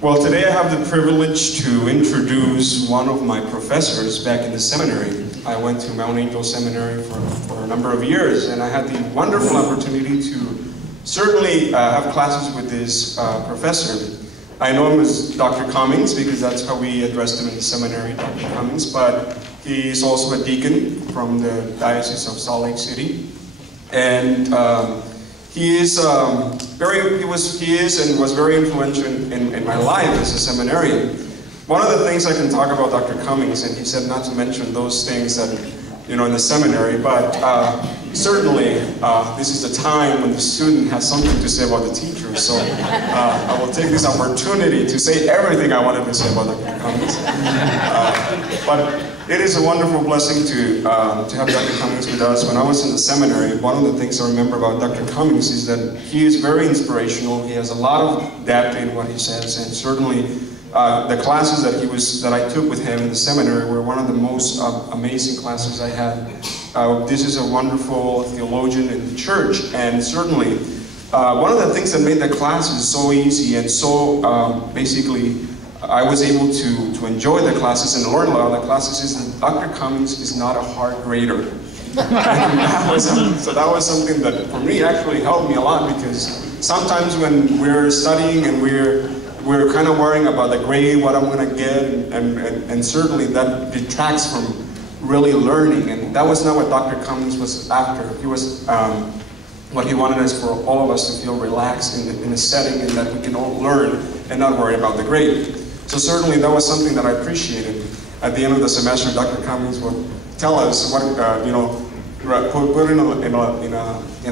Well, today I have the privilege to introduce one of my professors back in the seminary. I went to Mount Angel Seminary for a number of years, and I had the wonderful opportunity to certainly have classes with this professor. I know him as Dr. Cummings because that's how we addressed him in the seminary, Dr. Cummings, but he's also a deacon from the Diocese of Salt Lake City. And he is and was very influential in my life as a seminarian. One of the things I can talk about Dr. Cummings, and he said not to mention those things that, in the seminary, but certainly this is the time when the student has something to say about the teacher. So I will take this opportunity to say everything I wanted to say about Dr. Cummings. But it is a wonderful blessing to have Dr. Cummings with us. When I was in the seminary, one of the things I remember about Dr. Cummings is that he is very inspirational. He has a lot of depth in what he says, and certainly the classes that I took with him in the seminary were one of the most amazing classes I had. This is a wonderful theologian in the church, and certainly one of the things that made the classes so easy and so basically I was able to enjoy the classes and learn a lot of the classes is that Dr. Cummings is not a hard grader. So that was something that for me actually helped me a lot, because sometimes when we're studying and we're kind of worrying about the grade, what I'm going to get, and certainly that detracts from really learning. And that was not what Dr. Cummings was after. He was, what he wanted is for all of us to feel relaxed in a setting and that we can all learn and not worry about the grade. So certainly that was something that I appreciated. At the end of the semester, Dr. Cummings would tell us what, put in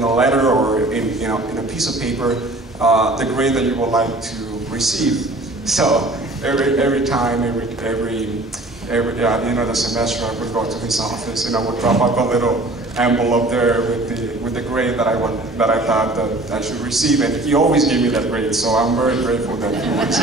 a letter or in a piece of paper the grade that you would like to receive. So every time, at the end of the semester, I would go to his office and I would drop up a little envelope there with the grade that I thought that I should receive, and he always gave me that grade. So I'm very grateful that he was.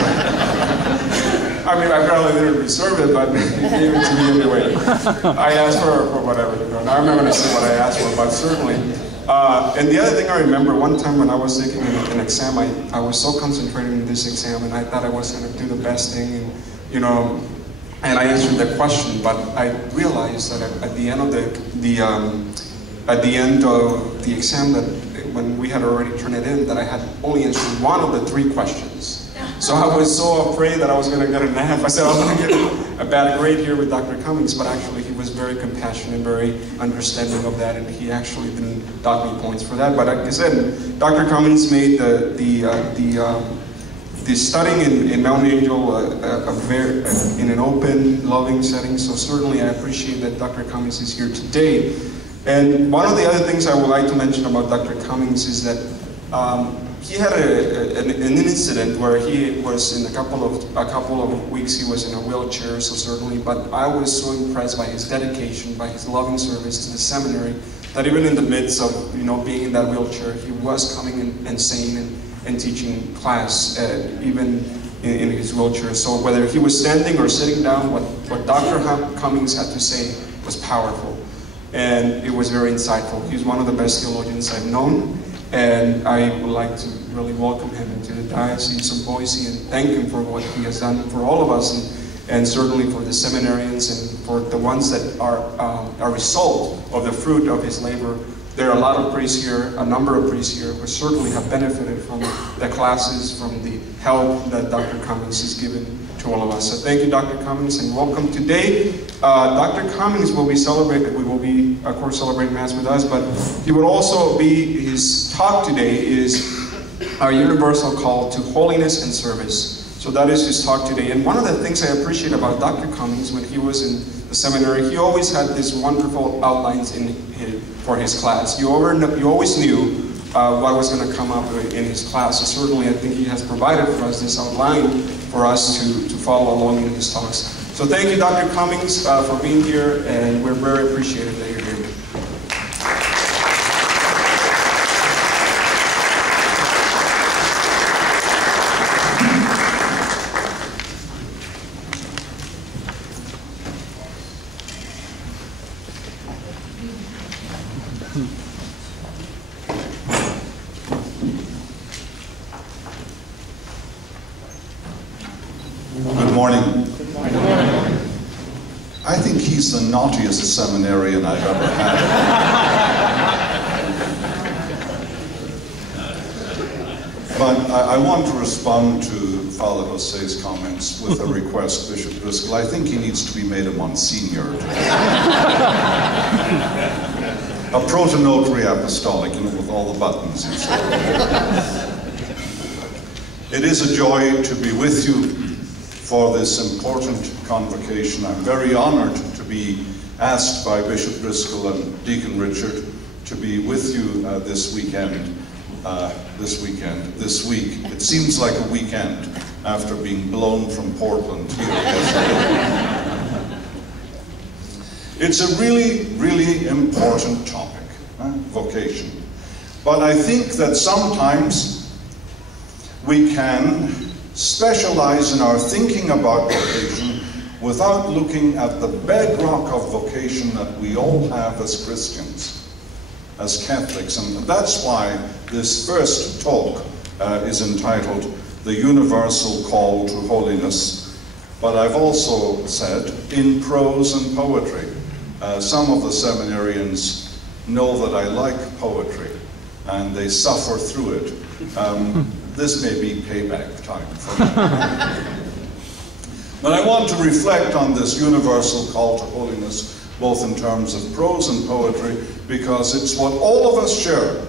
I mean, I probably didn't deserve it, but he gave it to me anyway. I asked for whatever. Now I'm not going to say what I asked for, but certainly. And the other thing I remember, one time when I was taking an exam, I was so concentrated in this exam, and I thought I was going to do the best thing, and I answered the question. But I realized that at the end of the exam, that when we had already turned it in, that I had only answered one of the 3 questions. So I was so afraid that I was going to get an F. I said I was going to get a bad grade here with Dr. Cummings, but actually he was very compassionate, very understanding of that, and he actually didn't dock me points for that. But like I said, Dr. Cummings made the studying in Mount Angel in an open, loving setting. So certainly I appreciate that Dr. Cummings is here today. And one of the other things I would like to mention about Dr. Cummings is that he had an incident where he was in a couple of weeks he was in a wheelchair, so certainly, but I was so impressed by his dedication, by his loving service to the seminary, that even in the midst of being in that wheelchair, he was coming and saying and teaching class, even in his wheelchair. So whether he was standing or sitting down, what Dr. Cummings had to say was powerful, and it was very insightful. He's one of the best theologians I've known. And I would like to really welcome him into the Diocese of Boise and thank him for what he has done for all of us, and certainly for the seminarians and for the ones that are a result of the fruit of his labor. There are a lot of priests here, a number of priests here, who certainly have benefited from the classes, from the help that Dr. Cummings has given to all of us. So thank you, Dr. Cummings, and welcome today. Dr. Cummings will be celebrated. We will be, of course, celebrating Mass with us, but he will also be, his talk today is our universal call to holiness and service. So that is his talk today. And one of the things I appreciate about Dr. Cummings, when he was in the seminary, he always had these wonderful outlines for his class. You always knew what was going to come up in his class. So certainly I think he has provided for us this outline for us to follow along in his talks. So thank you, Dr. Cummings, for being here, and we're very appreciative that you're here. Good morning. I think he's the naughtiest seminarian I've ever had. But I want to respond to Father Jose's comments with a request, Bishop Driscoll. I think he needs to be made a Monsignor. A protonotary apostolic, you know, with all the buttons and so on. It is a joy to be with you for this important convocation. I'm very honored to be asked by Bishop Driscoll and Deacon Richard to be with you this week. It seems like a weekend after being blown from Portland here yesterday. It's a really, really important topic, vocation. But I think that sometimes we can specialize in our thinking about vocation without looking at the bedrock of vocation that we all have as Christians, as Catholics. And that's why this first talk is entitled The Universal Call to Holiness. But I've also said, in prose and poetry. Some of the seminarians know that I like poetry, and they suffer through it. This may be payback time for me. But I want to reflect on this universal call to holiness, both in terms of prose and poetry, because it's what all of us share.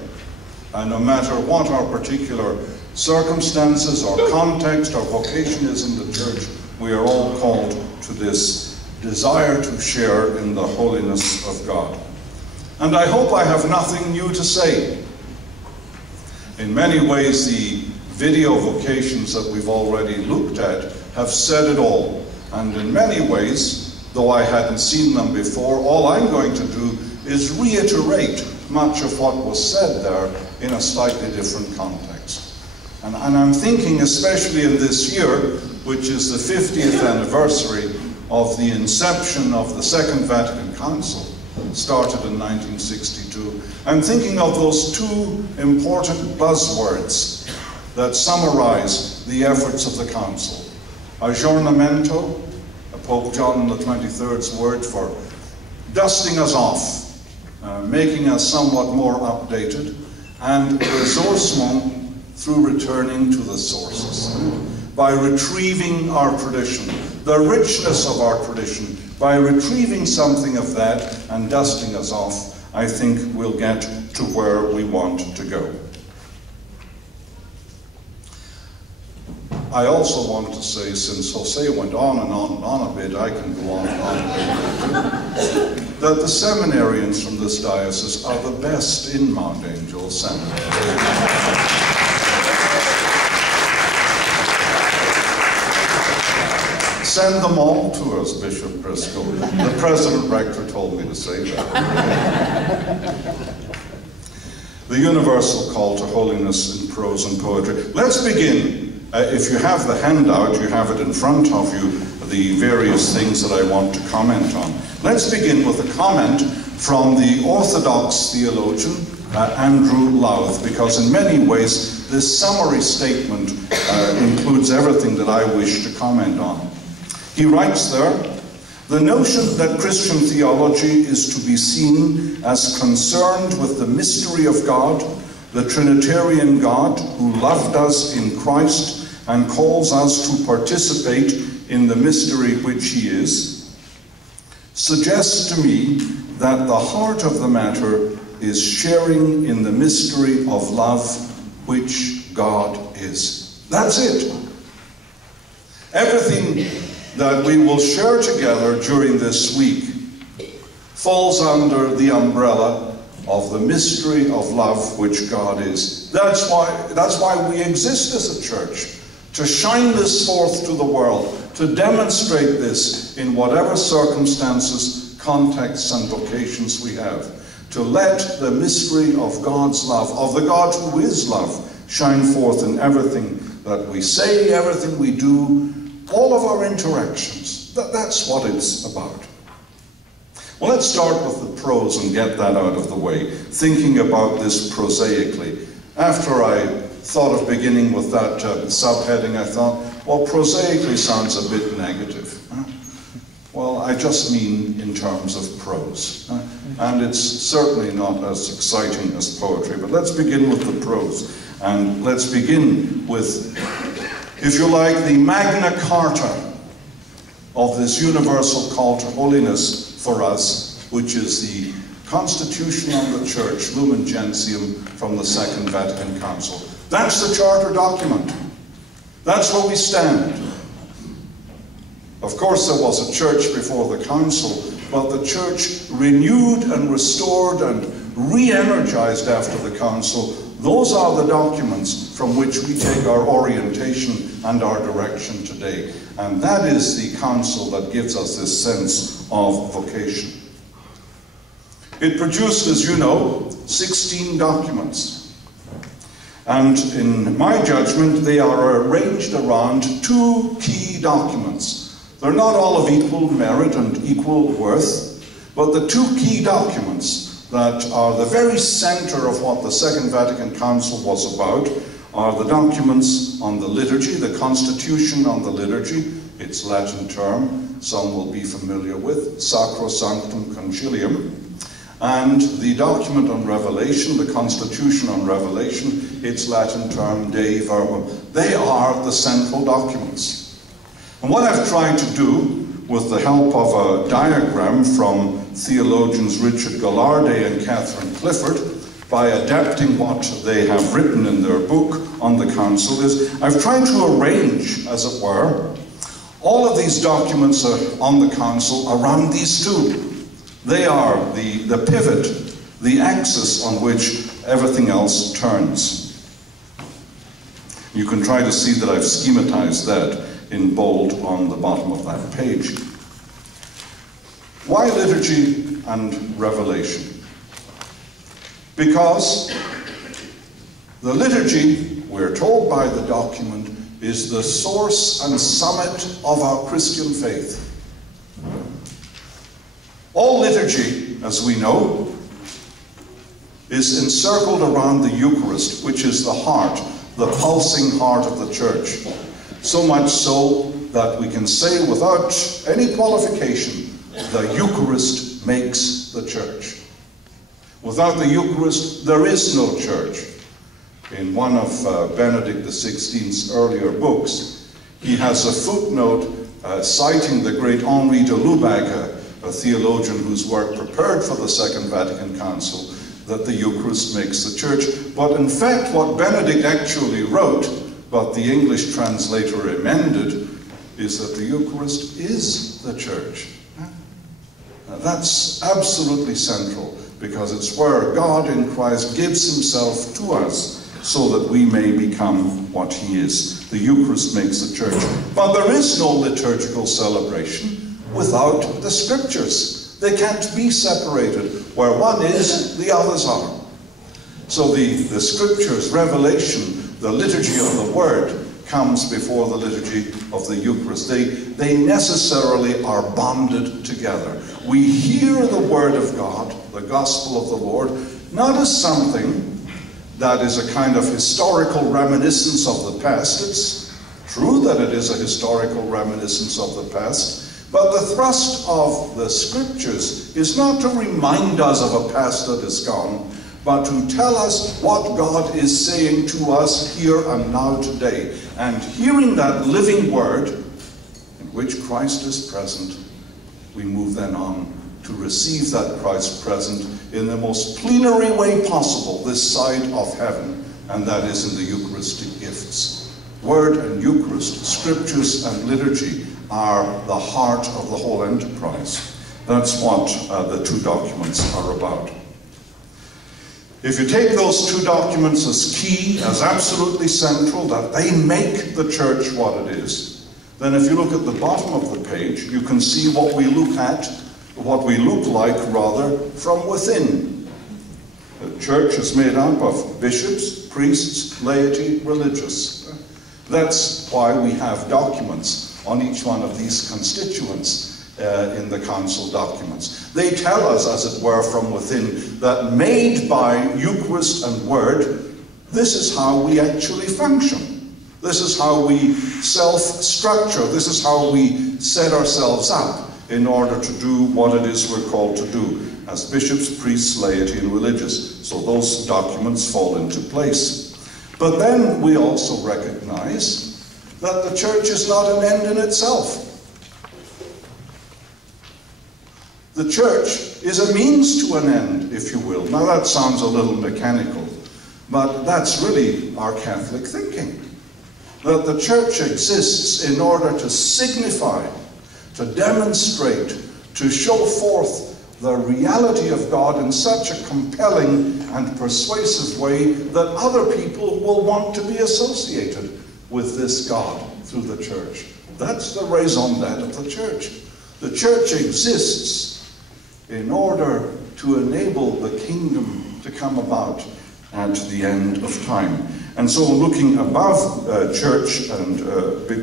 And no matter what our particular circumstances or context or vocation is in the church, we are all called to this desire to share in the holiness of God. And I hope I have nothing new to say. In many ways, the video vocations that we've already looked at have said it all. And in many ways, though I hadn't seen them before, all I'm going to do is reiterate much of what was said there in a slightly different context. And I'm thinking, especially in this year, which is the 50th anniversary of the inception of the Second Vatican Council, started in 1962, I'm thinking of those two important buzzwords that summarize the efforts of the Council. Aggiornamento, Pope John XXIII's word for dusting us off, making us somewhat more updated, and ressourcement through returning to the sources, by retrieving our tradition, the richness of our tradition, by retrieving something of that and dusting us off, I think we'll get to where we want to go. I also want to say, since Jose went on and on and on a bit, I can go on and on a bit, that the seminarians from this diocese are the best in Mount Angel Seminary. Send them all to us, Bishop Driscoll. The President Rector told me to say that. The universal call to holiness in prose and poetry. Let's begin. If you have the handout, you have it in front of you, the various things that I want to comment on. Let's begin with a comment from the Orthodox theologian, Andrew Louth, because in many ways this summary statement includes everything that I wish to comment on. He writes there, the notion that Christian theology is to be seen as concerned with the mystery of God, the Trinitarian God who loved us in Christ and calls us to participate in the mystery which he is, suggests to me that the heart of the matter is sharing in the mystery of love which God is. That's it. Everything that we will share together during this week falls under the umbrella of the mystery of love which God is. That's why we exist as a church, to shine this forth to the world, to demonstrate this in whatever circumstances, contexts, and vocations we have, to let the mystery of God's love, of the God who is love, shine forth in everything that we say, everything we do, all of our interactions. That's what it's about. Well, let's start with the prose and get that out of the way, thinking about this prosaically. After I thought of beginning with that subheading, I thought, well, prosaically sounds a bit negative. Well, I just mean in terms of prose. And it's certainly not as exciting as poetry, but let's begin with the prose. And let's begin with, if you like, the Magna Carta of this universal call to holiness for us, which is the Constitution on the Church, Lumen Gentium, from the Second Vatican Council. That's the charter document. That's where we stand. Of course, there was a church before the council, but the church renewed and restored and re-energized after the council. Those are the documents from which we take our orientation and our direction today. And that is the council that gives us this sense of vocation. It produced, as you know, 16 documents. And in my judgment, they are arranged around two key documents. They're not all of equal merit and equal worth, but the two key documents that are the very center of what the Second Vatican Council was about are the documents on the liturgy, the Constitution on the liturgy, its Latin term, some will be familiar with, Sacrosanctum Concilium, and the document on Revelation, the Constitution on Revelation, its Latin term, Dei Verbum. They are the central documents. And what I've tried to do, with the help of a diagram from theologians Richard Gallardet and Catherine Clifford, by adapting what they have written in their book on the Council, is I've tried to arrange, as it were, all of these documents on the Council around these two. They are the pivot, the axis on which everything else turns. You can try to see that I've schematized that in bold on the bottom of that page. Why liturgy and revelation? Because the liturgy, we're told by the document, is the source and summit of our Christian faith. All liturgy, as we know, is encircled around the Eucharist, which is the heart, the pulsing heart of the Church. So much so that we can say without any qualification, the Eucharist makes the Church. Without the Eucharist, there is no Church. In one of Benedict XVI's earlier books, he has a footnote citing the great Henri de Lubac, a theologian whose work prepared for the Second Vatican Council, that the Eucharist makes the Church. But in fact, what Benedict actually wrote, but the English translator amended, is that the Eucharist is the Church. Now, that's absolutely central, because it's where God in Christ gives himself to us so that we may become what he is. The Eucharist makes the Church. But there is no liturgical celebration without the Scriptures. They can't be separated. Where one is, the others are. So the Scriptures, revelation, the liturgy of the Word, comes before the liturgy of the Eucharist. They necessarily are bonded together. We hear the Word of God, the Gospel of the Lord, not as something that is a kind of historical reminiscence of the past. It's true that it is a historical reminiscence of the past, but the thrust of the Scriptures is not to remind us of a past that is gone, but to tell us what God is saying to us here and now today. And hearing that living Word, in which Christ is present, we move then on to receive that Christ present in the most plenary way possible this side of heaven, and that is in the Eucharistic gifts. Word and Eucharist, Scriptures and liturgy are the heart of the whole enterprise. That's what the two documents are about. If you take those two documents as key, as absolutely central, that they make the Church what it is, then if you look at the bottom of the page, you can see what we look at, what we look like, rather, from within. The Church is made up of bishops, priests, laity, religious. That's why we have documents on each one of these constituents in the council documents. They tell us, as it were, from within, that made by Eucharist and Word, this is how we actually function. This is how we self-structure. This is how we set ourselves up in order to do what it is we're called to do as bishops, priests, laity, and religious. So those documents fall into place. But then we also recognize that the church is not an end in itself. The church is a means to an end, if you will. Now that sounds a little mechanical, but that's really our Catholic thinking. That the church exists in order to signify, to demonstrate, to show forth the reality of God in such a compelling and persuasive way that other people will want to be associated with this God through the church. That's the raison d'etre of the church. The church exists in order to enable the kingdom to come about at the end of time. And so looking above church and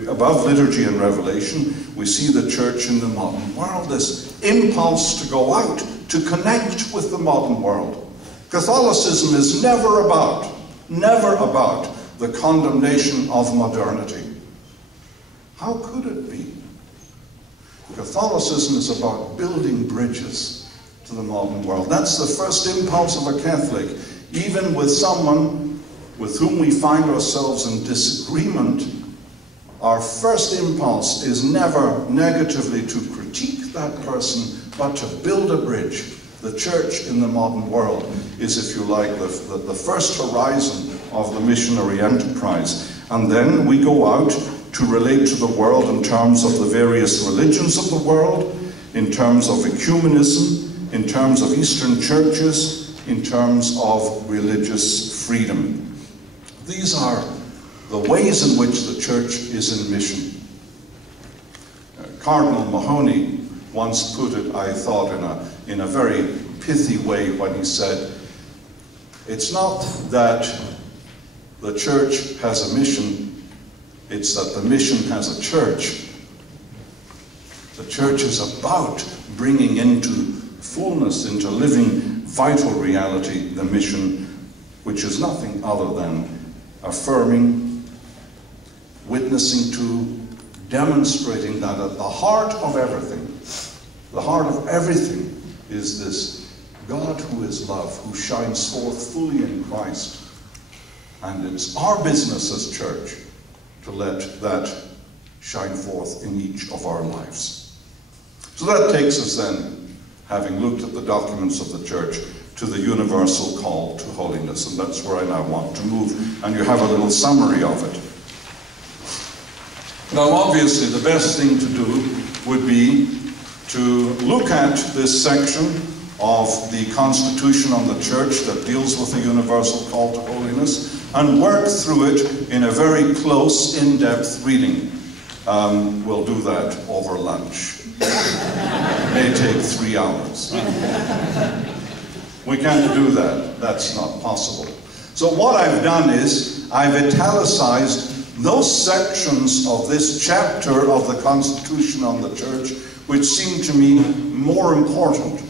above liturgy and revelation, we see the church in the modern world, this impulse to go out, to connect with the modern world. Catholicism is never about the condemnation of modernity. How could it be? Catholicism is about building bridges to the modern world. That's the first impulse of a Catholic. Even with someone with whom we find ourselves in disagreement, our first impulse is never negatively to critique that person, but to build a bridge. The church in the modern world is, if you like, the first horizon of the missionary enterprise. And then we go out to relate to the world in terms of the various religions of the world, in terms of ecumenism, in terms of Eastern churches, in terms of religious freedom. These are the ways in which the church is in mission. Cardinal Mahoney once put it, I thought, in a very pithy way when he said, it's not that the church has a mission, it's that the mission has a church. The church is about bringing into fullness, into living vital reality, the mission, which is nothing other than affirming, witnessing to, demonstrating that at the heart of everything is this God who is love, who shines forth fully in Christ. And it's our business as church to let that shine forth in each of our lives. So that takes us then, having looked at the documents of the church, to the universal call to holiness, and that's where I now want to move, and you have a little summary of it. Now obviously the best thing to do would be to look at this section of the Constitution on the Church that deals with the universal call to holiness and work through it in a very close, in-depth reading. We'll do that over lunch. It may take 3 hours. We can't do that. That's not possible. So what I've done is I've italicized those sections of this chapter of the Constitution on the Church which seem to me more important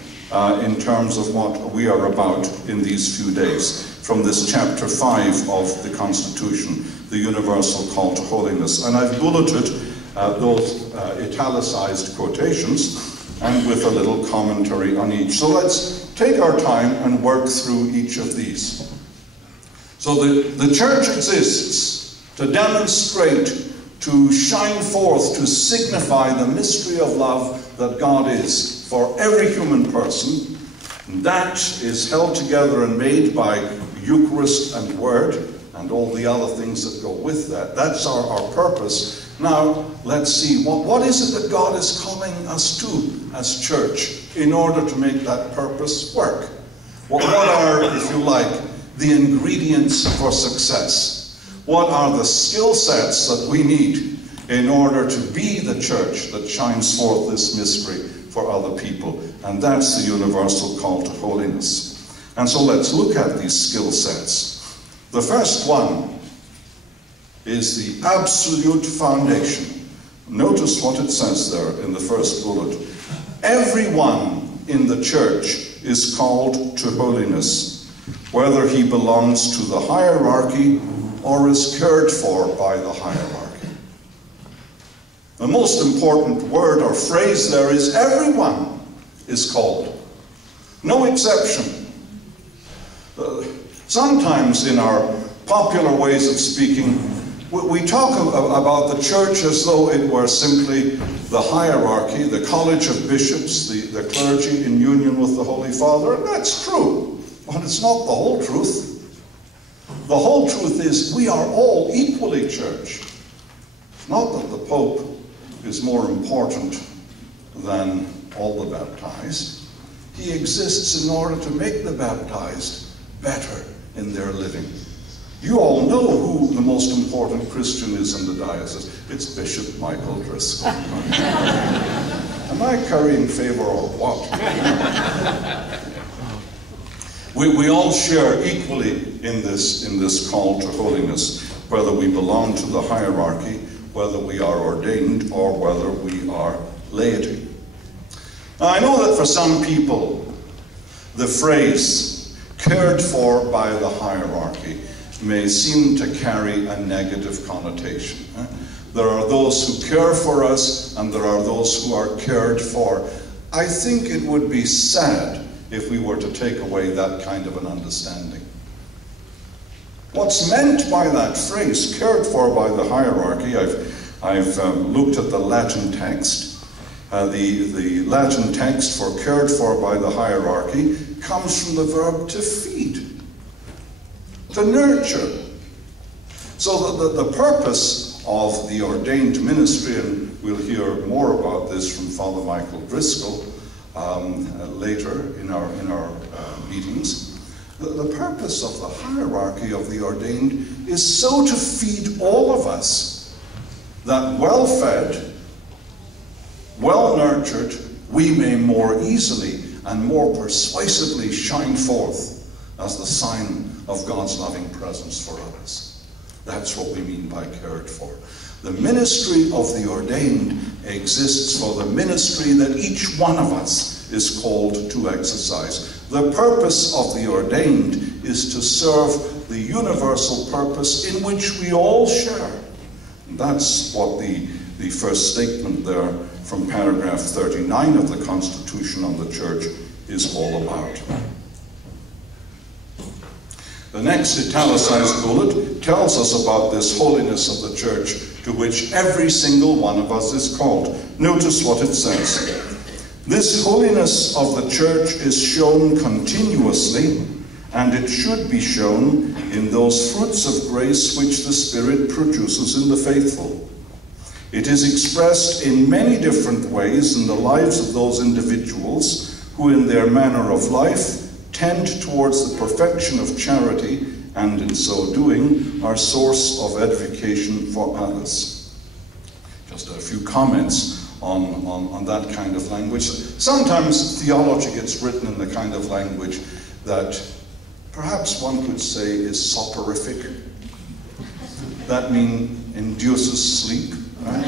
in terms of what we are about in these few days. From this chapter 5 of the Constitution, the universal call to holiness. And I've bulleted those italicized quotations and with a little commentary on each. So let's take our time and work through each of these. So the church exists to demonstrate, to shine forth, to signify the mystery of love that God is for every human person. And that is held together and made by Eucharist and Word and all the other things that go with that. That's our purpose. Now, let's see, what is it that God is calling us to as church in order to make that purpose work? What are, if you like, the ingredients for success? What are the skill sets that we need in order to be the church that shines forth this mystery for other people? And that's the universal call to holiness. And so let's look at these skill sets. The first one is the absolute foundation. Notice what it says there in the first bullet. Everyone in the church is called to holiness, whether he belongs to the hierarchy or is cared for by the hierarchy. The most important word or phrase there is everyone is called. No exception. Sometimes in our popular ways of speaking, we talk about the church as though it were simply the hierarchy, the college of bishops, the clergy in union with the Holy Father, and that's true, but it's not the whole truth. The whole truth is we are all equally church. It's not that the Pope is more important than all the baptized. He exists in order to make the baptized better in their living. You all know who the most important Christian is in the diocese. It's Bishop Michael Driscoll. Am I currying favor or what? We all share equally in this call to holiness, whether we belong to the hierarchy, whether we are ordained, or whether we are laity. Now, I know that for some people, the phrase cared for by the hierarchy may seem to carry a negative connotation. There are those who care for us, and there are those who are cared for. I think it would be sad if we were to take away that kind of an understanding. What's meant by that phrase, cared for by the hierarchy, I've looked at the Latin text. The Latin text for cared for by the hierarchy comes from the verb to feed, to nurture. So the purpose of the ordained ministry, and we'll hear more about this from Father Michael Driscoll later in our meetings, the purpose of the hierarchy of the ordained is so to feed all of us that well-fed, well-nurtured, we may more easily and more persuasively shine forth as the sign of God's loving presence for others. That's what we mean by cared for. The ministry of the ordained exists for the ministry that each one of us is called to exercise. The purpose of the ordained is to serve the universal purpose in which we all share. And that's what the first statement there from paragraph 39 of the Constitution on the Church is all about. The next italicized bullet tells us about this holiness of the Church to which every single one of us is called. Notice what it says. This holiness of the Church is shown continuously, and it should be shown in those fruits of grace which the Spirit produces in the faithful. It is expressed in many different ways in the lives of those individuals who in their manner of life tend towards the perfection of charity, and in so doing are source of edification for others. Just a few comments on that kind of language. Sometimes theology gets written in the kind of language that perhaps one could say is soporific. That means induces sleep. Right?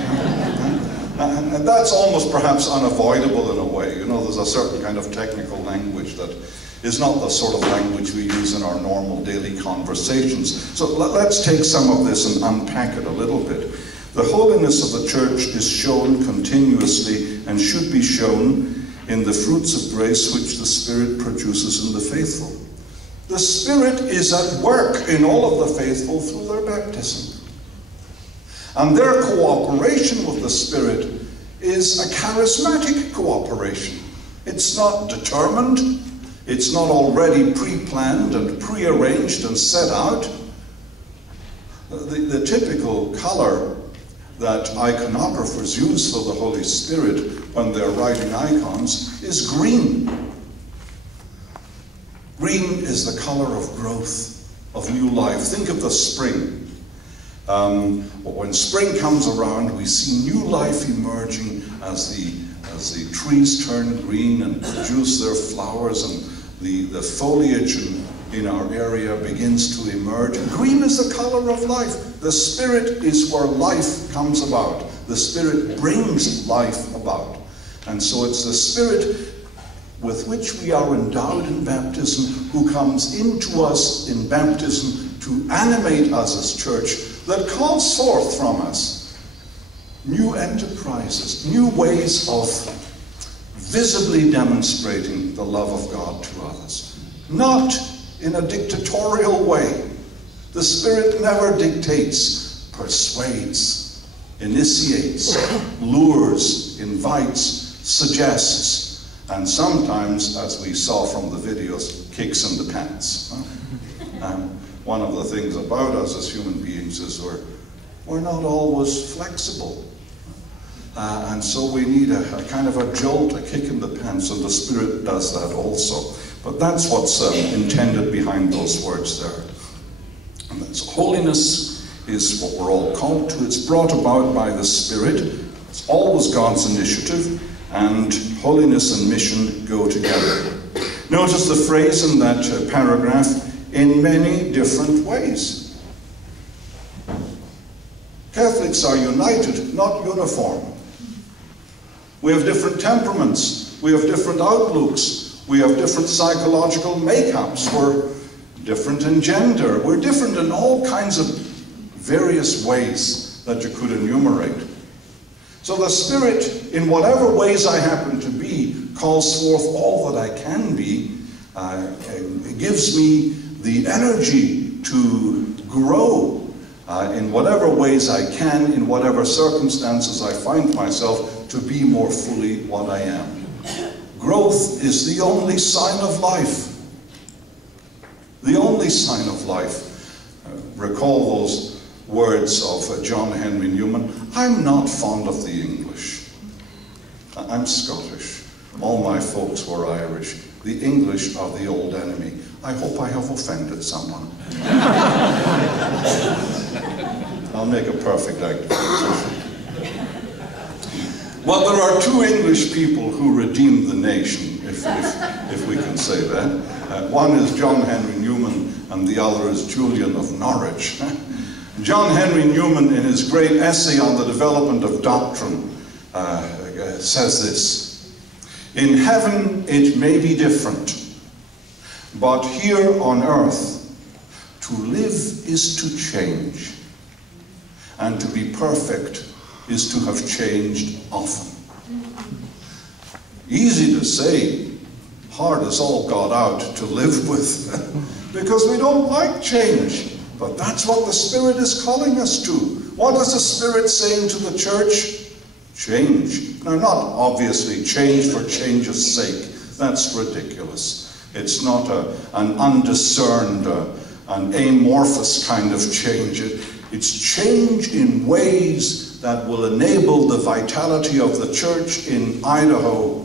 And that's almost perhaps unavoidable in a way. You know, there's a certain kind of technical language that is not the sort of language we use in our normal daily conversations. So let's take some of this and unpack it a little bit. The holiness of the Church is shown continuously and should be shown in the fruits of grace which the Spirit produces in the faithful. The Spirit is at work in all of the faithful through their baptism. And their cooperation with the Spirit is a charismatic cooperation. It's not determined. It's not already pre-planned and pre-arranged and set out. The typical color that iconographers use for the Holy Spirit when they're writing icons is green. Green is the color of growth, of new life. Think of the spring. When spring comes around, we see new life emerging as the trees turn green and produce their flowers, and the foliage in our area begins to emerge. And green is the color of life. The Spirit is where life comes about. The Spirit brings life about. And so it's the Spirit with which we are endowed in baptism who comes into us in baptism to animate us as church that calls forth from us new enterprises, new ways of visibly demonstrating the love of God to others. Not in a dictatorial way. The Spirit never dictates, persuades, initiates, lures, invites, suggests, and sometimes, as we saw from the videos, kicks in the pants. One of the things about us as human beings is we're not always flexible. And so we need a kind of a jolt, a kick in the pants, and the Spirit does that also. But that's what's intended behind those words there. And that's holiness is what we're all called to. It's brought about by the Spirit. It's always God's initiative, and holiness and mission go together. Notice the phrase in that paragraph, in many different ways. Catholics are united, not uniform. We have different temperaments, we have different outlooks, we have different psychological makeups, we're different in gender, we're different in all kinds of various ways that you could enumerate. So the Spirit, in whatever ways I happen to be, calls forth all that I can be. It gives me the energy to grow in whatever ways I can, in whatever circumstances I find myself, to be more fully what I am. Growth is the only sign of life. The only sign of life. Recall those words of John Henry Newman, I'm not fond of the English. I'm Scottish. All my folks were Irish. The English are the old enemy. I hope I have offended someone. I'll make a perfect act. Well, there are two English people who redeemed the nation, if we can say that. One is John Henry Newman, and the other is Julian of Norwich. John Henry Newman, in his great essay on the development of doctrine, says this, in heaven it may be different, but here on earth, to live is to change, and to be perfect is to have changed often. Easy to say, hard as all got out to live with, because we don't like change. But that's what the Spirit is calling us to. What is the Spirit saying to the church? Change. Now, not obviously change for change's sake. That's ridiculous. It's not an undiscerned, an amorphous kind of change. It's change in ways that will enable the vitality of the church in Idaho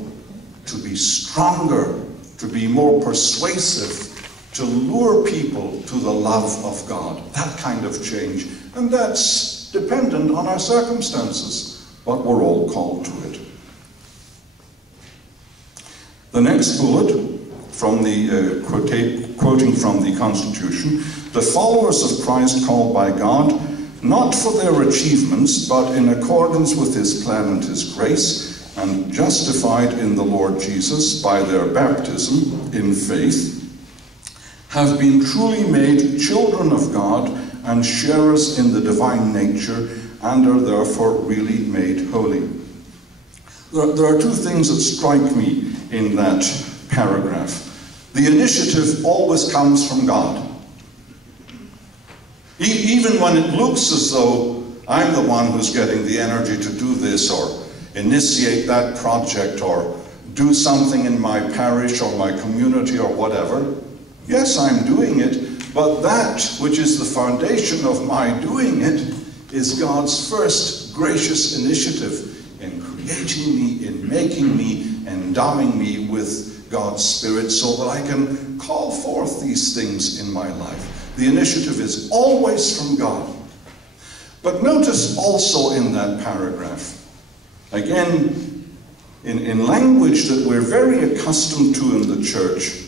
to be stronger, to be more persuasive, to lure people to the love of God. That kind of change. And that's dependent on our circumstances, but we're all called to it. The next bullet, from the quoting from the Constitution, the followers of Christ called by God, not for their achievements, but in accordance with his plan and his grace, and justified in the Lord Jesus by their baptism in faith, have been truly made children of God and sharers in the divine nature, and are therefore really made holy. There are two things that strike me in that paragraph. The initiative always comes from God. Even when it looks as though I'm the one who's getting the energy to do this, or initiate that project, or do something in my parish or my community or whatever, yes, I'm doing it, but that which is the foundation of my doing it is God's first gracious initiative in creating me, in making me, endowing me with God's Spirit so that I can call forth these things in my life. The initiative is always from God. But notice also in that paragraph, again, in language that we're very accustomed to in the church,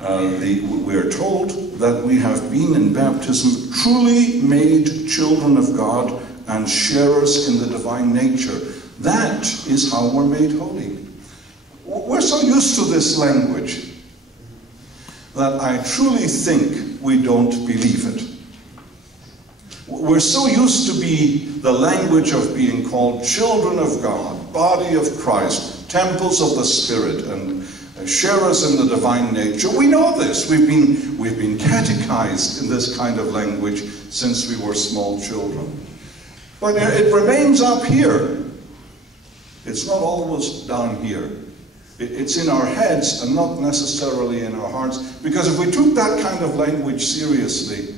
we're told that we have been in baptism truly made children of God and sharers in the divine nature. That is how we're made holy. We're so used to this language that I truly think we don't believe it. We're so used to be the language of being called children of God, body of Christ, temples of the Spirit, and sharers in the divine nature. We know this. We've been catechized in this kind of language since we were small children. But it remains up here. It's not always down here. It's in our heads and not necessarily in our hearts. Because if we took that kind of language seriously,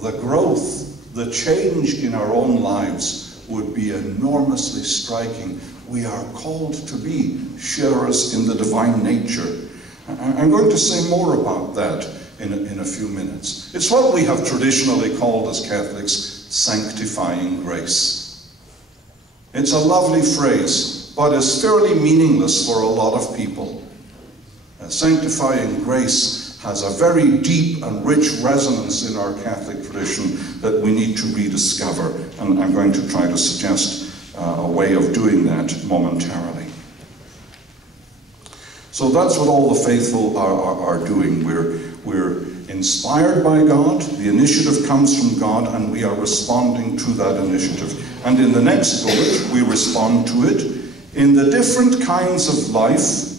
the growth, the change in our own lives would be enormously striking. We are called to be sharers in the divine nature. I'm going to say more about that in a few minutes. It's what we have traditionally called as Catholics sanctifying grace. It's a lovely phrase, but it's fairly meaningless for a lot of people. Sanctifying grace has a very deep and rich resonance in our Catholic tradition that we need to rediscover, and I'm going to try to suggest a way of doing that momentarily. So that's what all the faithful are doing. We're inspired by God, the initiative comes from God, and we are responding to that initiative. And in the next bullet, we respond to it in the different kinds of life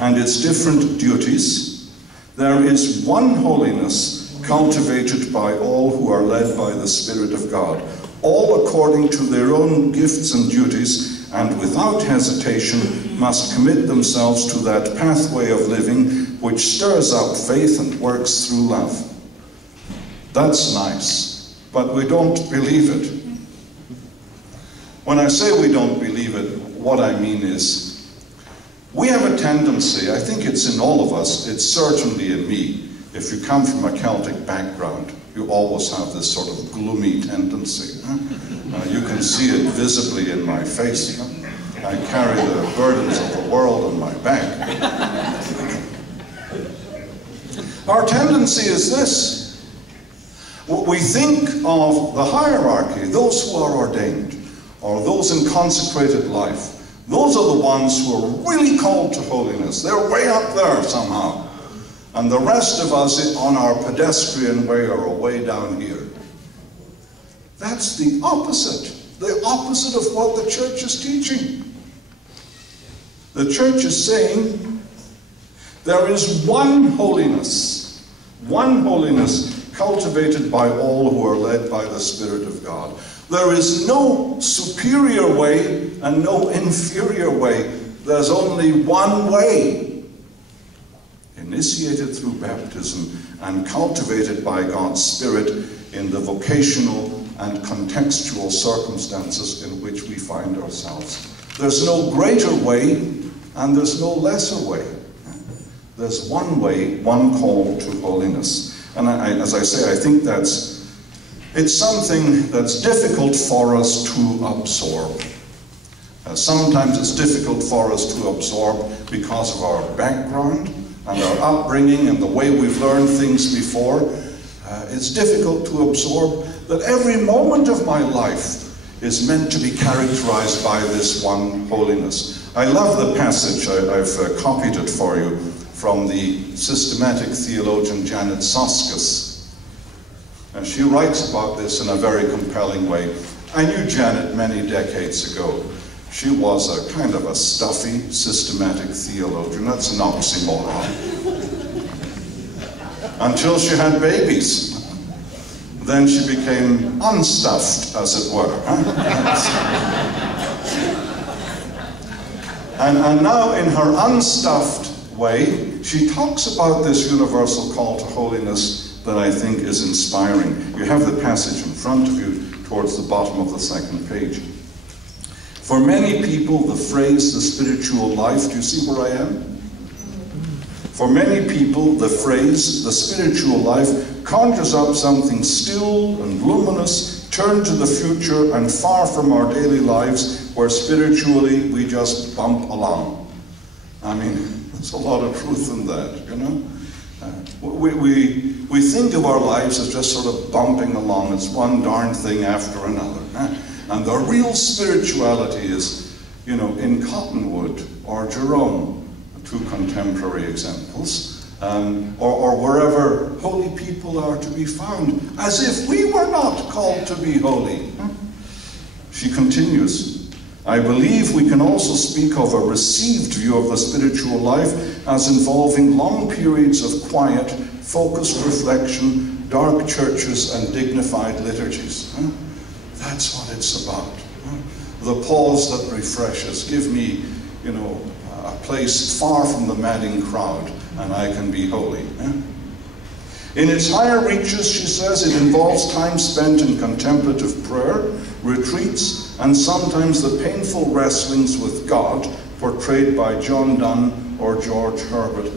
and its different duties. There is one holiness cultivated by all who are led by the Spirit of God, all according to their own gifts and duties, and without hesitation must commit themselves to that pathway of living which stirs up faith and works through love. That's nice, but we don't believe it. When I say we don't believe it, what I mean is, we have a tendency, I think it's in all of us, it's certainly in me. If you come from a Celtic background, you always have this sort of gloomy tendency. You can see it visibly in my face. I carry the burdens of the world on my back. Our tendency is this. We think of the hierarchy, those who are ordained, or those in consecrated life. Those are the ones who are really called to holiness. They're way up there somehow. And the rest of us on our pedestrian way are way down here. That's the opposite of what the church is teaching. The church is saying there is one holiness cultivated by all who are led by the Spirit of God. There is no superior way and no inferior way. There's only one way, initiated through baptism and cultivated by God's Spirit in the vocational and contextual circumstances in which we find ourselves. There's no greater way and there's no lesser way. There's one way, one call to holiness. And as I say, I think it's something that's difficult for us to absorb. Sometimes it's difficult for us to absorb because of our background and our upbringing and the way we've learned things before. It's difficult to absorb that every moment of my life is meant to be characterized by this one holiness. I love the passage, I've copied it for you, from the systematic theologian Janet Soskis. And she writes about this in a very compelling way. I knew Janet many decades ago. She was a kind of a stuffy, systematic theologian. That's an oxymoron. Until she had babies. Then she became unstuffed, as it were. And now in her unstuffed way, she talks about this universal call to holiness that I think is inspiring. You have the passage in front of you towards the bottom of the second page. For many people, the phrase, the spiritual life, do you see where I am? For many people, the phrase, the spiritual life, conjures up something still and luminous, turned to the future and far from our daily lives, where spiritually we just bump along. I mean, there's a lot of truth in that, you know? We think of our lives as just sort of bumping along. It's one darn thing after another. And the real spirituality is, you know, in Cottonwood or Jerome, two contemporary examples, or wherever holy people are to be found, as if we were not called to be holy. She continues, I believe we can also speak of a received view of the spiritual life as involving long periods of quiet, focused reflection, dark churches, and dignified liturgies. That's what it's about. The pause that refreshes. Give me, a place far from the madding crowd, and I can be holy. In its higher reaches, she says, it involves time spent in contemplative prayer, retreats, and sometimes the painful wrestlings with God portrayed by John Donne or George Herbert.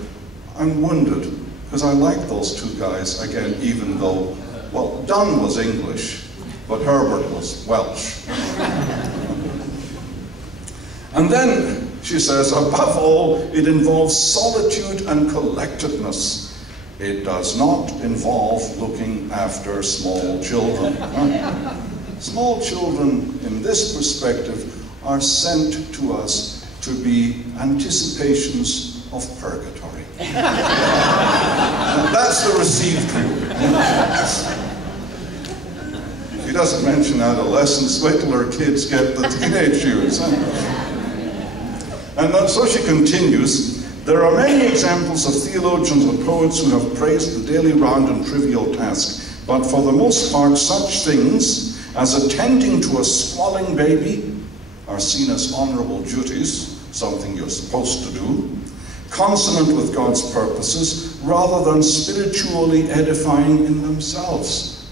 I'm wounded, because I like those two guys, again, even though, well, Donne was English, but Herbert was Welsh. And then, she says, above all, it involves solitude and collectedness. It does not involve looking after small children. Small children, in this perspective, are sent to us to be anticipations of purgatory. That's the received view. She doesn't mention adolescence. Wait till her kids get the teenage years. And so she continues, there are many examples of theologians and poets who have praised the daily round and trivial task, but for the most part such things as attending to a squalling baby are seen as honourable duties, something you're supposed to do, consonant with God's purposes, rather than spiritually edifying in themselves.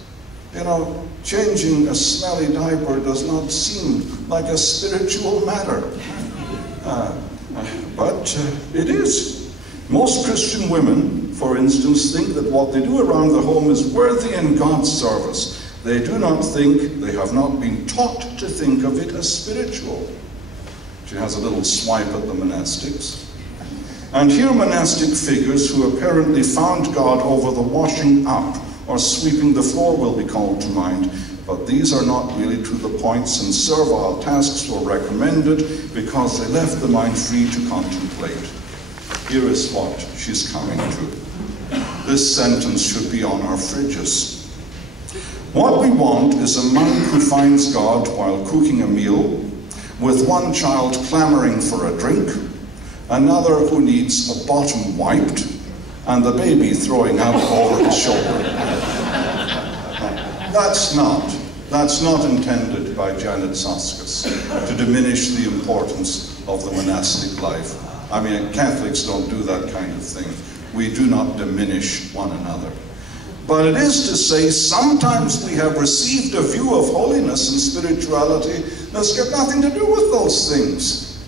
Changing a smelly diaper does not seem like a spiritual matter. But it is. Most Christian women, for instance, think that what they do around the home is worthy in God's service. They do not think, they have not been taught to think of it as spiritual. She has a little swipe at the monastics. And here monastic figures who apparently found God over the washing up or sweeping the floor will be called to mind. But these are not really to the point, since servile tasks were recommended because they left the mind free to contemplate. Here is what she's coming to. This sentence should be on our fridges. What we want is a monk who finds God while cooking a meal, with one child clamoring for a drink, another who needs a bottom wiped, and the baby throwing up over his shoulder. That's not intended by Janet Soskis to diminish the importance of the monastic life. I mean, Catholics don't do that kind of thing. We do not diminish one another. But it is to say, sometimes we have received a view of holiness and spirituality that's got nothing to do with those things.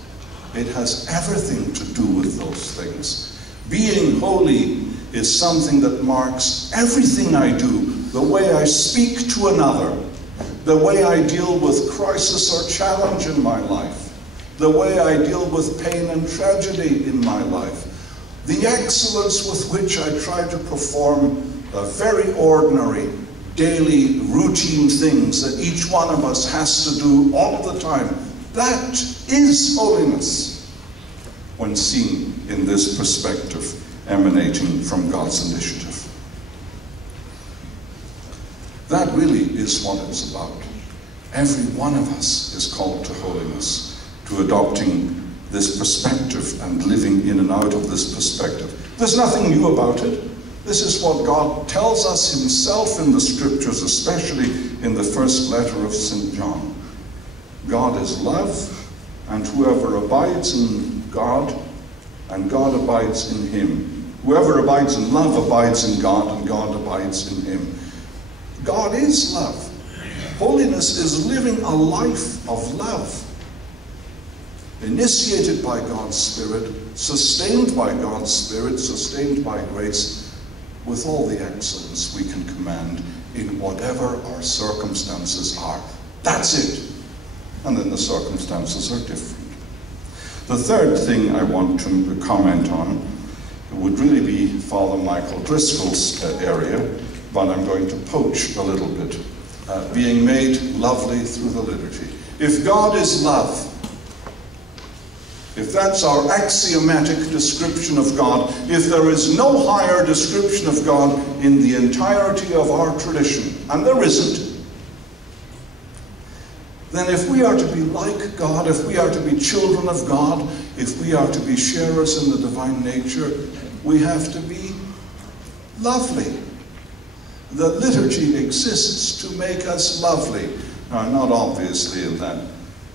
It has everything to do with those things. Being holy is something that marks everything I do, the way I speak to another, the way I deal with crisis or challenge in my life, the way I deal with pain and tragedy in my life, the excellence with which I try to perform the very ordinary, daily, routine things that each one of us has to do all of the time. That is holiness when seen in this perspective emanating from God's initiative. That really is what it's about. Every one of us is called to holiness, to adopting this perspective and living in and out of this perspective. There's nothing new about it. This is what God tells us himself in the scriptures, especially in the first letter of St. John. God is love, and whoever abides in God, and God abides in him. Whoever abides in love abides in God, and God abides in him. God is love. Holiness is living a life of love, initiated by God's Spirit, sustained by God's Spirit, sustained by grace, with all the excellence we can command in whatever our circumstances are. That's it. And then the circumstances are different. The third thing I want to comment on would really be Father Michael Driscoll's area, but I'm going to poach a little bit. Being made lovely through the liturgy. If God is love, if that's our axiomatic description of God, if there is no higher description of God in the entirety of our tradition, and there isn't, then if we are to be like God, if we are to be children of God, if we are to be sharers in the divine nature, we have to be lovely. The liturgy exists to make us lovely. Now, not obviously in that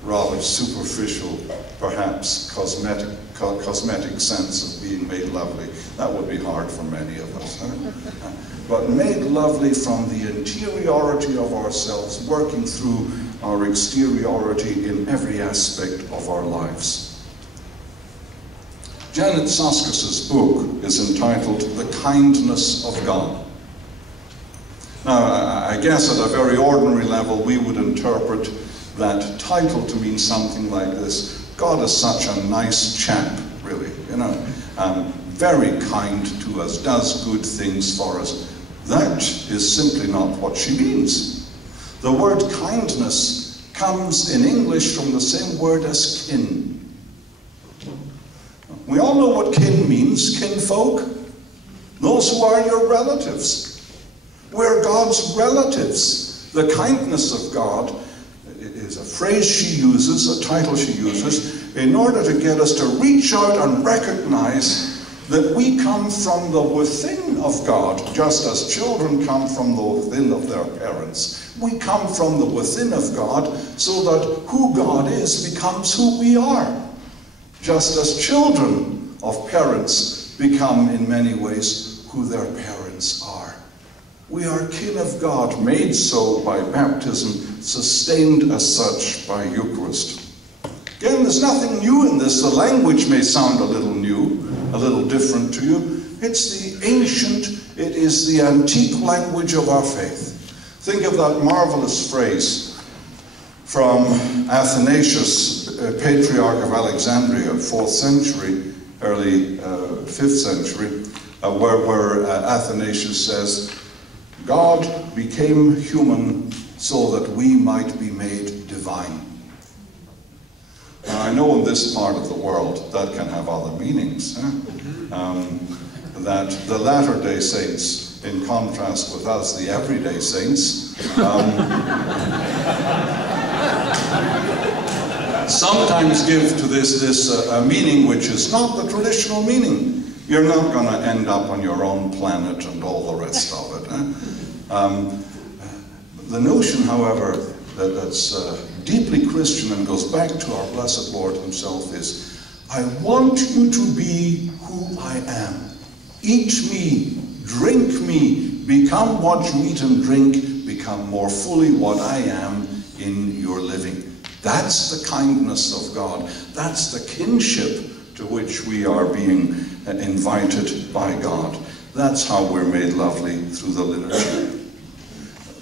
rather superficial, perhaps cosmetic sense of being made lovely. That would be hard for many of us. Huh? But made lovely from the interiority of ourselves, working through our exteriority in every aspect of our lives. Janet Soskis's book is entitled The Kindness of God. Now, I guess at a very ordinary level, we would interpret that title to mean something like this: God is such a nice chap, really, you know, very kind to us, does good things for us. That is simply not what she means. The word kindness comes in English from the same word as kin. We all know what kin means, kinfolk. Those who are your relatives. We're God's relatives. The kindness of God is a phrase she uses, a title she uses, in order to get us to reach out and recognize that we come from the within of God, just as children come from the within of their parents. We come from the within of God so that who God is becomes who we are, just as children of parents become in many ways who their parents are. We are kin of God, made so by baptism, sustained as such by Eucharist. Again, there's nothing new in this. The language may sound a little new, a little different to you. It's the ancient, it is the antique language of our faith. Think of that marvelous phrase from Athanasius, Patriarch of Alexandria, 4th century, early 5th century, where Athanasius says, God became human so that we might be made divine. Now, I know in this part of the world that can have other meanings. That the latter-day saints, in contrast with us, the everyday saints, sometimes give to this a meaning which is not the traditional meaning. You're not going to end up on your own planet and all the rest of it. The notion, however, that's deeply Christian and goes back to our blessed Lord himself is, I want you to be who I am. Eat me, drink me, become what you eat and drink, become more fully what I am in your living. That's the kindness of God. That's the kinship to which we are being invited by God. That's how we're made lovely through the liturgy.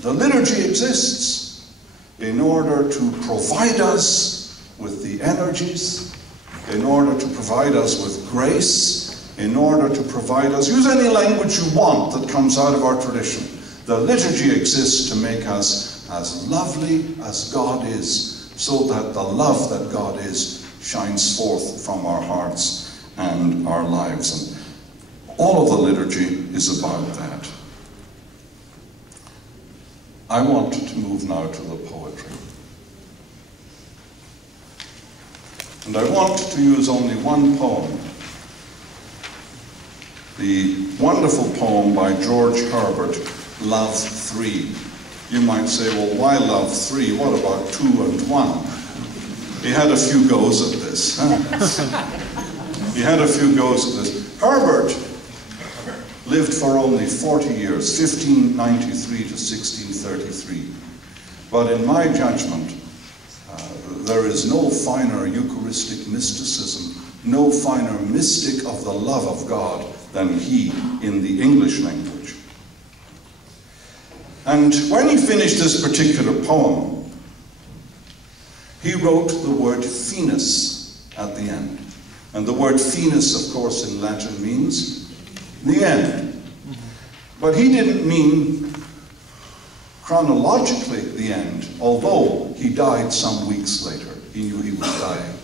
The liturgy exists in order to provide us with the energies, in order to provide us with grace, in order to provide us, use any language you want that comes out of our tradition. The liturgy exists to make us as lovely as God is, so that the love that God is shines forth from our hearts and our lives. And all of the liturgy is about that. I want to move now to the poetry. And I want to use only one poem. The wonderful poem by George Herbert, Love 3. You might say, well, why Love 3? What about 2 and 1? He had a few goes at this. He had a few goes at this. Herbert lived for only 40 years, 1593 to 1633. But in my judgment, there is no finer Eucharistic mysticism, no finer mystic of the love of God than he in the English language. And when he finished this particular poem, he wrote the word finis at the end. And the word finis, of course, in Latin means the end. But he didn't mean chronologically the end, although he died some weeks later. He knew he was dying.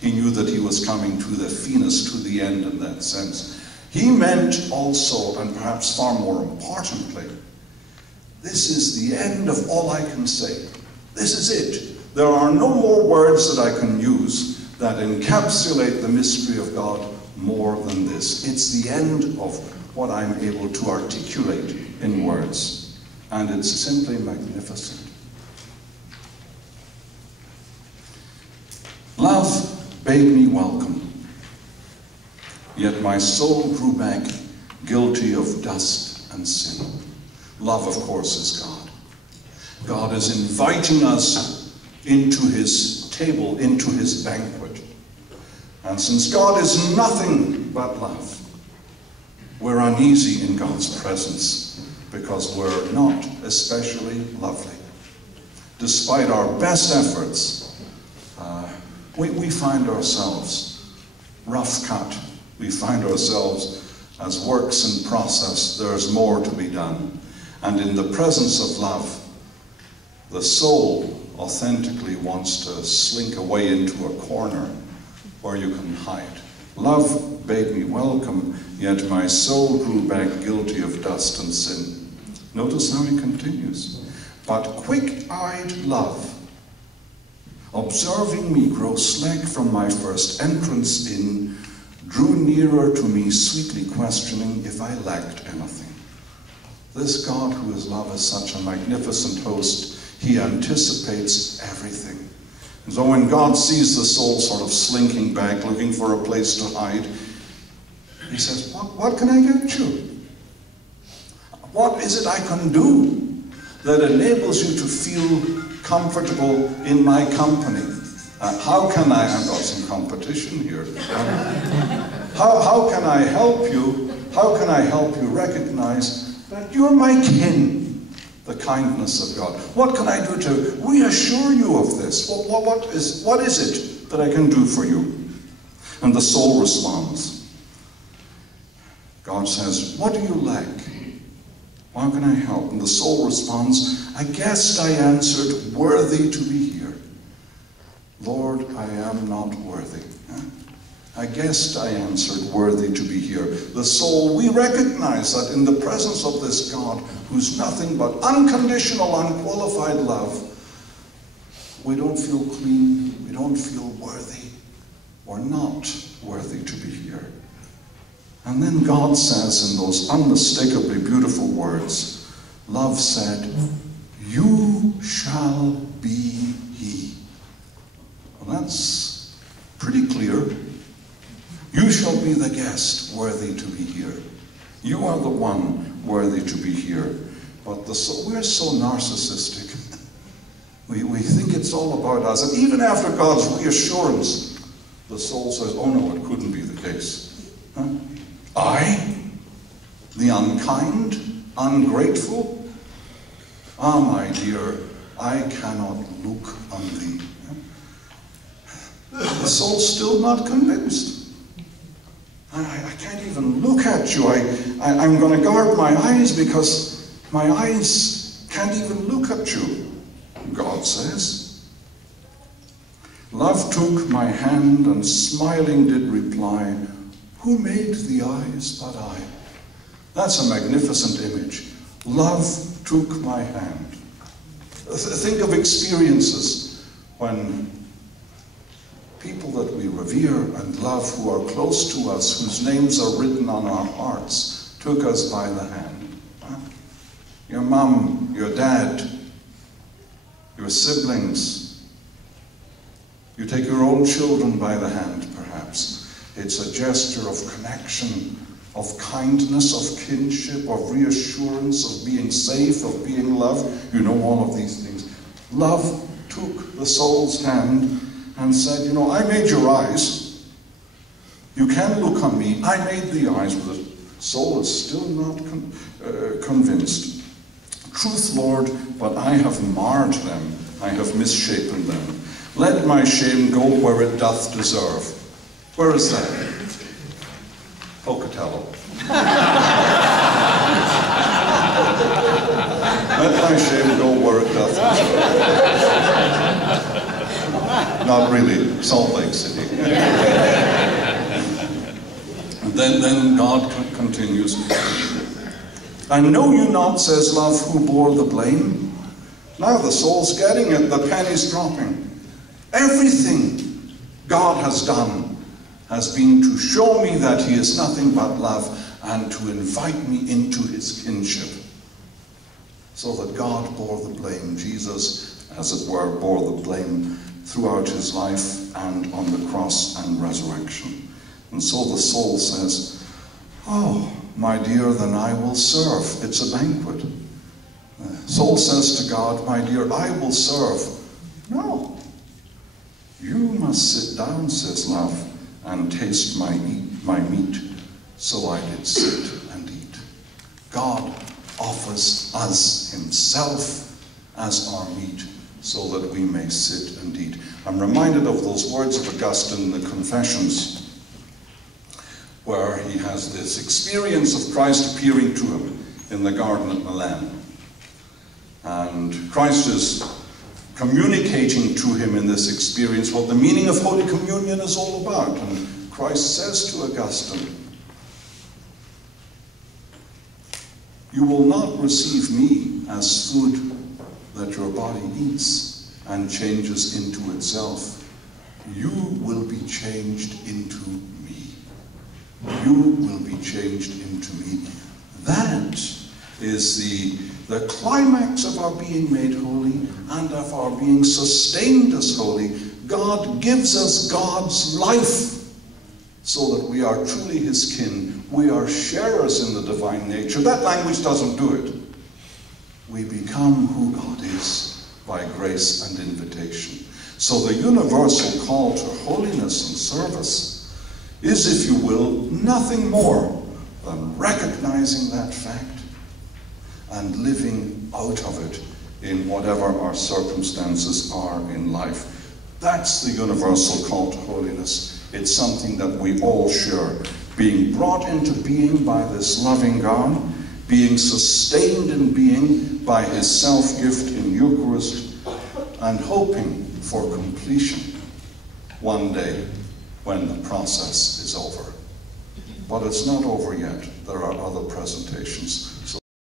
He knew that he was coming to the finis, to the end in that sense. He meant also, and perhaps far more importantly, this is the end of all I can say. This is it. There are no more words that I can use that encapsulate the mystery of God more than this. It's the end of what I'm able to articulate in words. And it's simply magnificent. Love bade me welcome, yet my soul drew back, guilty of dust and sin. Love, of course, is God. God is inviting us into his table, into his banquet. And since God is nothing but love, we're uneasy in God's presence because we're not especially lovely. Despite our best efforts, we find ourselves rough cut. We find ourselves as works in process. There's more to be done. And in the presence of love, the soul authentically wants to slink away into a corner where you can hide. Love bade me welcome, yet my soul grew back guilty of dust and sin. Notice how he continues. But quick-eyed love, observing me grow slack from my first entrance in, drew nearer to me, sweetly questioning if I lacked anything. This God who is love is such a magnificent host. He anticipates everything. And so when God sees the soul sort of slinking back, looking for a place to hide, he says, what can I get you? What is it I can do that enables you to feel comfortable in my company? How can I, I've got some competition here. How can I help you? How can I help you recognize that you're my kin? The kindness of God. What can I do to reassure you of this? What is it that I can do for you? And the soul responds. God says, what do you lack? How can I help? And the soul responds, I guessed I answered, worthy to be here. Lord, I am not worthy. I guessed I answered, worthy to be here. The soul, we recognize that in the presence of this God, who's nothing but unconditional, unqualified love, we don't feel clean, we don't feel worthy, or not worthy to be here. And then God says in those unmistakably beautiful words, love said, you shall be he. Well, that's pretty clear. You shall be the guest worthy to be here. You are the one worthy to be here. But we're so narcissistic. We think it's all about us. And even after God's reassurance, the soul says, oh no, it couldn't be the case. Huh? I, the unkind, ungrateful? Ah, my dear, I cannot look on thee. The soul's still not convinced. I can't even look at you. I'm going to guard my eyes because my eyes can't even look at you, God says. Love took my hand and smiling did reply, who made the eyes but I? That's a magnificent image. Love took my hand. Think of experiences when people that we revere and love, who are close to us, whose names are written on our hearts, took us by the hand. Your mom, your dad, your siblings. You take your own children by the hand, perhaps. It's a gesture of connection, of kindness, of kinship, of reassurance, of being safe, of being loved. You know all of these things. Love took the soul's hand and said, you know, I made your eyes. You can look on me. I made the eyes, but the soul is still not convinced. Truth, Lord, but I have marred them. I have misshapen them. Let my shame go where it doth deserve. Where is that? Pocatello. Let my shame go where it doth deserve. Not really, Salt Lake City. And then God continues. And know you not, says love, who bore the blame? Now the soul's getting it, the penny's dropping. Everything God has done has been to show me that he is nothing but love and to invite me into his kinship. So that God bore the blame. Jesus, as it were, bore the blame throughout his life and on the cross and resurrection. And so the soul says, oh, my dear, then I will serve. It's a banquet. The soul says to God, my dear, I will serve. No. You must sit down, says love, and taste my meat. So I did sit and eat. God offers us himself as our meat so that we may sit and eat. I'm reminded of those words of Augustine in the Confessions, where he has this experience of Christ appearing to him in the garden at Milan. And Christ is communicating to him in this experience what the meaning of Holy Communion is all about. And Christ says to Augustine, you will not receive me as food that your body eats and changes into itself. You will be changed into me. You will be changed into me. That is the climax of our being made holy and of our being sustained as holy. God gives us God's life so that we are truly his kin. We are sharers in the divine nature. That language doesn't do it. We become who God is by grace and invitation. So the universal call to holiness and service is, if you will, nothing more than recognizing that fact and living out of it in whatever our circumstances are in life. That's the universal call to holiness. It's something that we all share, being brought into being by this loving God, being sustained in being by his self-gift in Eucharist, and hoping for completion one day when the process is over. But it's not over yet. There are other presentations. So